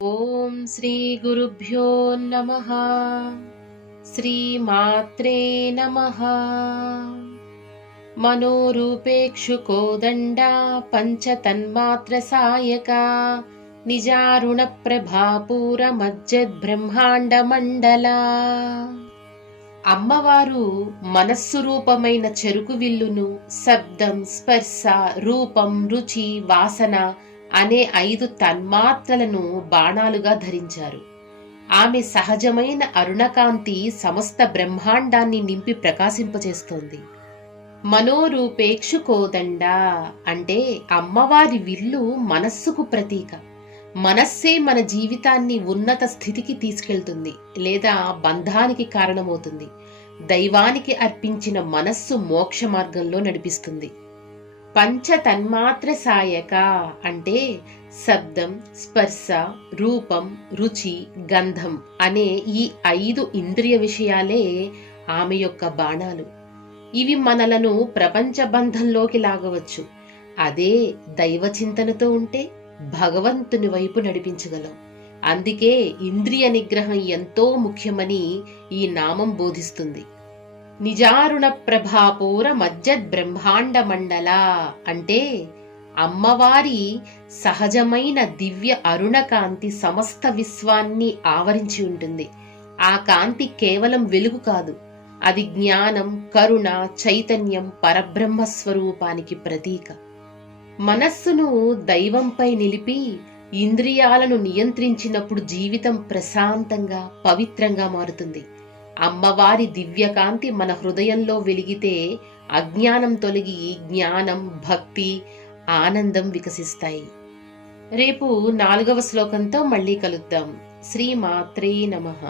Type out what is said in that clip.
ఓం శ్రీ గురుభ్యో నమః. శ్రీమాత్రే నమః. మనోరూపేక్షుకోదండా పంచతన్మాత్ర సాయక నిజారుణ ప్రభాపూర మజ్జద్బ్రహ్మాండ మండల. అమ్మవారు మనస్సు రూపమైన చెరుకు విల్లును శబ్దం, స్పర్శ, రూపం, రుచి, వాసన అనే 5 తన్మాత్రలను బాణాలుగా ధరించారు. ఆమె సహజమైన అరుణకాంతి సమస్త బ్రహ్మాండాన్ని నింపి ప్రకాశింపచేస్తోంది. మనోరూపేక్షు కోదండ అంటే అమ్మవారి విల్లు మనస్సుకు ప్రతీక. మనస్సే మన జీవితాన్ని ఉన్నత స్థితికి తీసుకెళ్తుంది లేదా బంధానికి కారణమవుతుంది. దైవానికి అర్పించిన మనస్సు మోక్ష మార్గంలో నడిపిస్తుంది. పంచ తన్మాత్ర సాయక అంటే శబ్దం, స్పర్శ, రూపం, రుచి, గంధం అనే ఈ 5 ఇంద్రియ విషయాలే ఆమె యొక్క బాణాలు. ఇవి మనలను ప్రపంచ బంధంలోకి లాగవచ్చు. అదే దైవ చింతనతో ఉంటే భగవంతుని వైపు నడిపించగలం. అందుకే ఇంద్రియ నిగ్రహం ఎంతో ముఖ్యమని ఈ నామం బోధిస్తుంది. నిజారుణ ప్రభాపూర మజ్జద్ బ్రహ్మాండ మండల అంటే అమ్మవారి సహజమైన దివ్య అరుణ కాంతి సమస్త విశ్వాన్ని ఆవరించి ఉంటుంది. ఆ కాంతి కేవలం వెలుగు కాదు, అది జ్ఞానం, కరుణ, చైతన్యం, పరబ్రహ్మ స్వరూపానికి ప్రతీక. మనస్సును దైవంపై నిలిపి ఇంద్రియాలను నియంత్రించినప్పుడు జీవితం ప్రశాంతంగా, పవిత్రంగా మారుతుంది. అమ్మవారి దివ్యకాంతి మన హృదయంలో వెలిగితే అజ్ఞానం తొలగి జ్ఞానం, భక్తి, ఆనందం వికసిస్తాయి. రేపు 4వ శ్లోకంతో మళ్ళీ కలుద్దాం. శ్రీమాత్రే నమః.